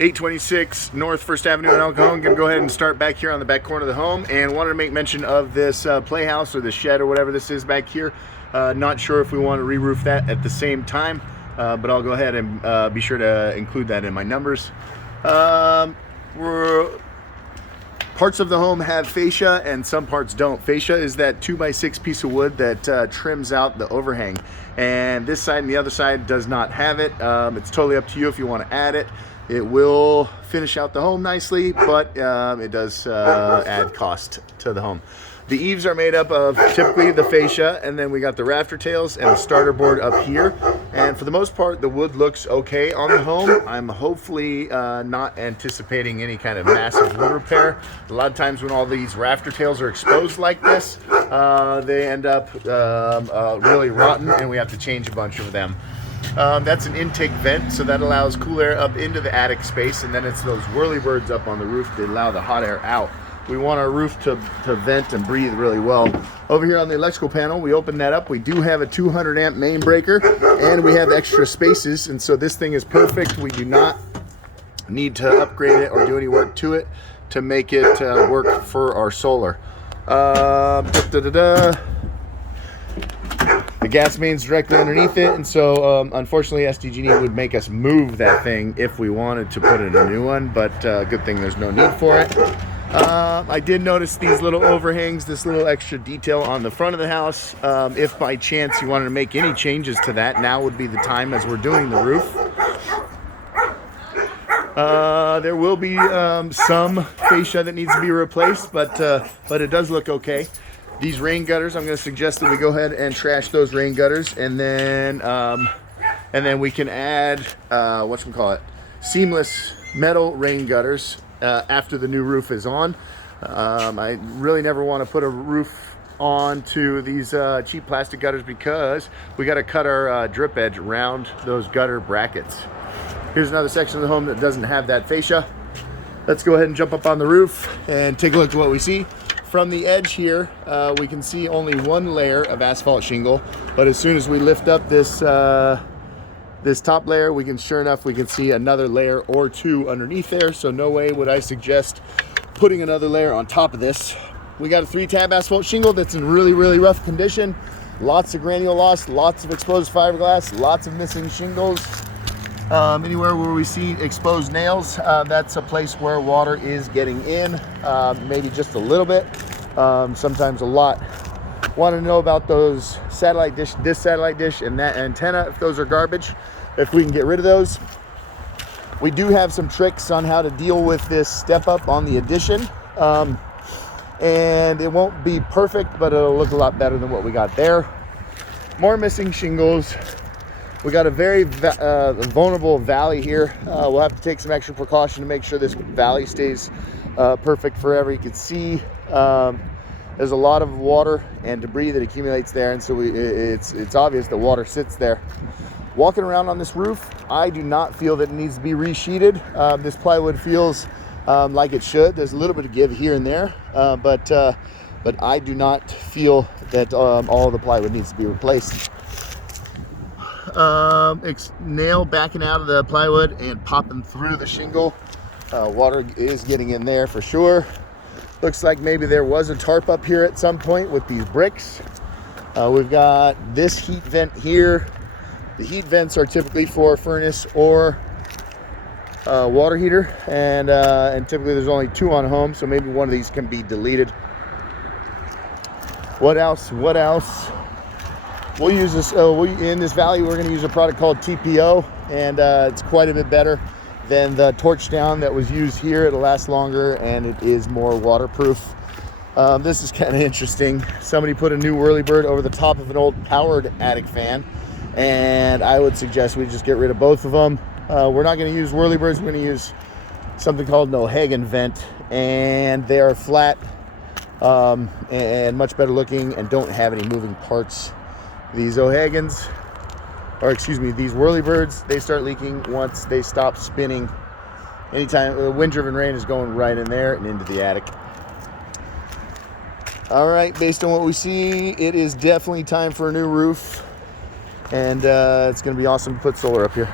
826 North First Avenue in El Cajon. Gonna go ahead and start back here on the back corner of the home, and wanted to make mention of this playhouse or the shed or whatever this is back here. Not sure if we want to re-roof that at the same time, but I'll go ahead and be sure to include that in my numbers. Parts of the home have fascia and some parts don't. Fascia is that 2x6 piece of wood that trims out the overhang, and this side and the other side does not have it. It's totally up to you if you want to add it. It will finish out the home nicely, but it does add cost to the home. The eaves are made up of typically the fascia, and then we got the rafter tails and the starter board up here. And for the most part, the wood looks okay on the home. I'm hopefully not anticipating any kind of massive wood repair. A lot of times when all these rafter tails are exposed like this, they end up really rotten, and we have to change a bunch of them. That's an intake vent, so that allows cool air up into the attic space, and then it's those whirlybirds up on the roof that allow the hot air out. We want our roof to vent and breathe really well. Over here on the electrical panel, we open that up. We do have a 200 amp main breaker, and we have extra spaces, and so this thing is perfect. We do not need to upgrade it or do any work to it to make it work for our solar. The gas main's directly underneath it, and so unfortunately SDG&E would make us move that thing if we wanted to put in a new one, but good thing there's no need for it. I did notice these little overhangs, this little extra detail on the front of the house. If by chance you wanted to make any changes to that, now would be the time as we're doing the roof. There will be some fascia that needs to be replaced, but it does look okay. These rain gutters, I'm going to suggest that we go ahead and trash those rain gutters, and then we can add seamless metal rain gutters after the new roof is on. I really never want to put a roof onto these cheap plastic gutters because we got to cut our drip edge around those gutter brackets. Here's another section of the home that doesn't have that fascia. Let's go ahead and jump up on the roof and take a look at what we see. From the edge here, we can see only one layer of asphalt shingle, but as soon as we lift up this this top layer, sure enough, we can see another layer or two underneath there, so no way would I suggest putting another layer on top of this. We got a 3-tab asphalt shingle that's in really, really rough condition. Lots of granule loss, lots of exposed fiberglass, lots of missing shingles. Anywhere where we see exposed nails, that's a place where water is getting in, maybe just a little bit, sometimes a lot. Want to know about those satellite dish, this satellite dish and that antenna, if those are garbage, if we can get rid of those. We do have some tricks on how to deal with this step up on the addition, and it won't be perfect, but it'll look a lot better than what we got there. More missing shingles. We got a very vulnerable valley here. We'll have to take some extra precaution to make sure this valley stays perfect forever. You can see there's a lot of water and debris that accumulates there, and so it's obvious the water sits there. Walking around on this roof, I do not feel that it needs to be resheeted. This plywood feels like it should. There's a little bit of give here and there, but I do not feel that all the plywood needs to be replaced. Nail backing out of the plywood and popping through the shingle. Water is getting in there for sure. Looks like maybe there was a tarp up here at some point with these bricks. We've got this heat vent here. The heat vents are typically for furnace or water heater, and typically there's only 2 on home, so maybe one of these can be deleted. What else? We'll use this, in this valley, we're gonna use a product called TPO, and it's quite a bit better than the torch down that was used here. It'll last longer, and it is more waterproof. This is kind of interesting. Somebody put a new whirlybird over the top of an old powered attic fan, and I would suggest we just get rid of both of them. We're not gonna use whirlybirds, we're gonna use something called an O'Hagan vent, and they are flat and much better looking and don't have any moving parts. These O'Hagans, or excuse me, these whirlybirds, they start leaking once they stop spinning. Anytime wind-driven rain is going right in there and into the attic. All right, based on what we see, it is definitely time for a new roof, and it's going to be awesome to put solar up here.